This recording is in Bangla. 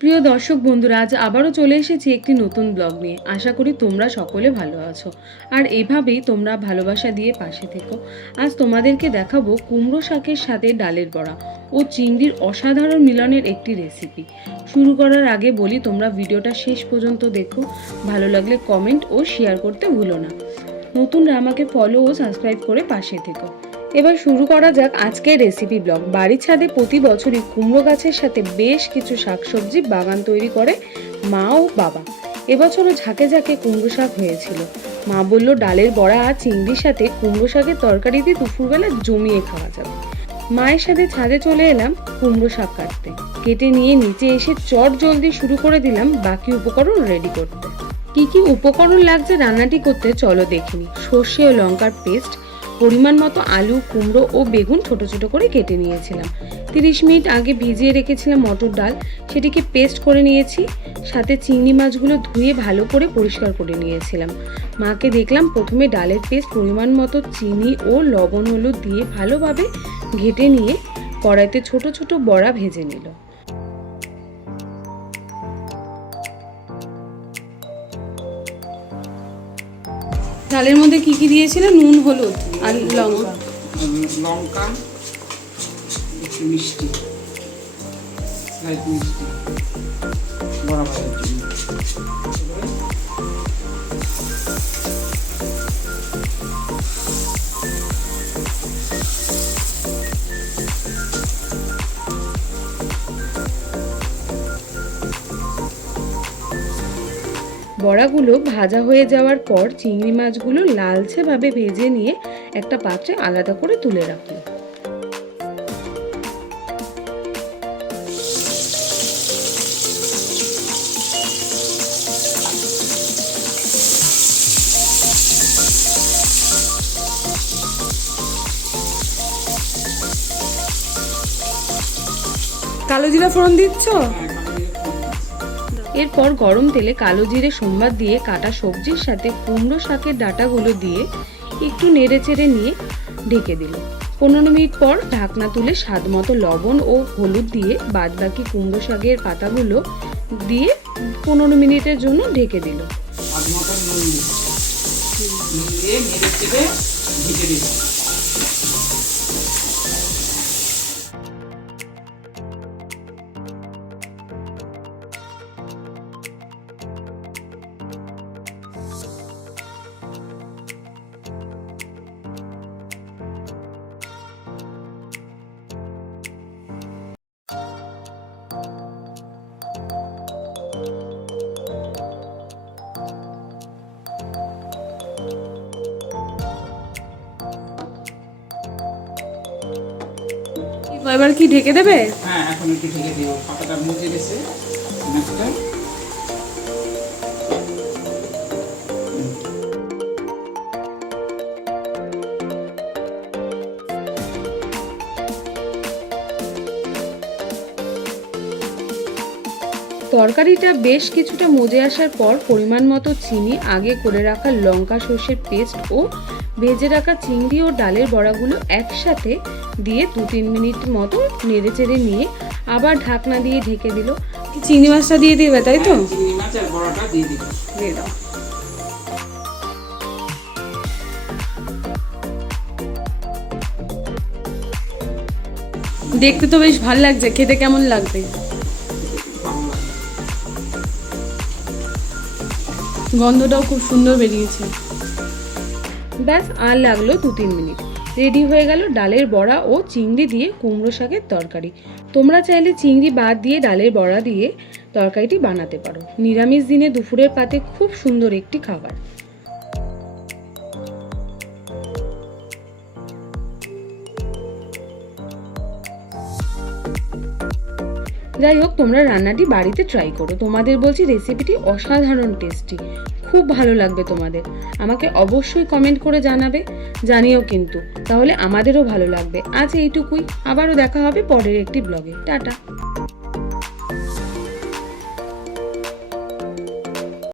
প্রিয় দর্শক বন্ধুরা, আজ আবারও চলে এসেছি একটি নতুন ব্লগ নিয়ে। আশা করি তোমরা সকলে ভালো আছো আর এভাবেই তোমরা ভালোবাসা দিয়ে পাশে থেকো। আজ তোমাদেরকে দেখাবো কুমড়ো শাকের সাথে ডালের বড়া ও চিংড়ির অসাধারণ মিলনের একটি রেসিপি। শুরু করার আগে বলি, তোমরা ভিডিওটা শেষ পর্যন্ত দেখো। ভালো লাগলে কমেন্ট ও শেয়ার করতে ভুলো না। নতুনরা আমাকে ফলো ও সাবস্ক্রাইব করে পাশে থেকো। এবার শুরু করা যাক আজকের রেসিপি ব্লগ। বাড়ির ছাদে প্রতি বছরই কুমড়ো গাছের সাথে বেশ কিছু শাকসবজি বাগান তৈরি করে মা ও বাবা। এবছরও ঝাঁকে ঝাঁকে কুমড়ো শাক হয়েছিল। মা বলল ডালের বড়া আর চিংড়ির সাথে কুমড়ো শাকের তরকারি দিয়ে দুপুরবেলা জমিয়ে খাওয়া যাবে। মায়ের সাথে ছাদে চলে এলাম কুমড়ো শাক কাটতে। কেটে নিয়ে নিচে এসে চট জলদি শুরু করে দিলাম বাকি উপকরণ রেডি করতে। কি কি উপকরণ লাগছে রান্নাটি করতে চলো দেখিনি। সর্ষে ও লঙ্কার পেস্ট, পরিমাণ মতো আলু, কুমড়ো ও বেগুন ছোট ছোট করে কেটে নিয়েছিলাম। 30 মিনিট আগে ভিজিয়ে রেখেছিলাম মটর ডাল, সেটিকে পেস্ট করে নিয়েছি। সাথে চিংড়ি মাছগুলো ধুয়ে ভালো করে পরিষ্কার করে নিয়েছিলাম। মাকে দেখলাম প্রথমে ডালের পেস্ট, পরিমাণ মতো চিনি ও লবণ হলুদ দিয়ে ভালোভাবে ঘেটে নিয়ে কড়াইতে ছোট ছোট বড়া ভেজে নিল। ডালের মধ্যে কি কি দিয়েছিল? নুন, হলুদ আর লঙ্কা। লঙ্কা, একটু মিষ্টি, লাইট মিষ্টি, বড়া ভাজার জন্য। বড়াগুলো ভাজা হয়ে যাওয়ার পর চিংড়ি মাছগুলো লালচে ভাবে ভেজে নিয়ে একটা পাত্রে আলাদা করে তুলে রাখলো। কালো জিরা ফোড়ন দিচ্ছ? এরপর গরম তেলে কালো জিরে সম্বাদ দিয়ে কাটা সবজির সাথে কুমড়ো শাকের ডাঁটাগুলো দিয়ে একটু নেড়ে চেড়ে নিয়ে ঢেকে দিল। 15 মিনিট পর ঢাকনা তুলে স্বাদ মতো লবণ ও হলুদ দিয়ে বাদ বাকি কুমড়ো শাকের পাতাগুলো দিয়ে 15 মিনিটের জন্য ঢেকে দিল। এবার কি ঢেকে দেবে? হ্যাঁ, এখন একটু ঢেকে দিব। পাতাটা মজে গেছে অনেকটা। তরকারিটা বেশ কিছুটা মজে আসার পর পরিমাণ মতো চিনি, আগে করে রাখা লঙ্কা সর্ষের পেস্ট ও ভেজে রাখা চিংড়ি ও ডালের বড়াগুলো একসাথে দিয়ে 2-3 মিনিট মতো নেড়ে চেড়ে নিয়ে আবার ঢাকনা দিয়ে ঢেকে দিল। চিংড়ি মাছটা দিয়ে দিবে, তাই তো? চিংড়ি মাছ আর বড়াটা দিয়ে দিব। দিয়ে দাও। দেখতে তো বেশ ভালো লাগছে, খেতে কেমন লাগবে? গন্ধটাও খুব সুন্দর বেরিয়েছে। ব্যাস, আর লাগলো 2-3 মিনিট। রেডি হয়ে গেল ডালের বড়া ও চিংড়ি দিয়ে কুমড়ো শাকের তরকারি। তোমরা চাইলে চিংড়ি বাদ দিয়ে ডালের বড়া দিয়ে তরকারিটি বানাতে পারো। নিরামিষ দিনে দুপুরের পাতে খুব সুন্দর একটি খাবার। যাই হোক, তোমরা রান্নাটি বাড়িতে ট্রাই করো। তোমাদের বলছি, রেসিপিটি অসাধারণ টেস্টি, খুব ভালো লাগবে তোমাদের। আমাকে অবশ্যই কমেন্ট করে জানাবে, জানিও কিন্তু, তাহলে আমাদেরও ভালো লাগবে। আজ এইটুকুই, আবারও দেখা হবে পরের একটি ব্লগে। টাটা।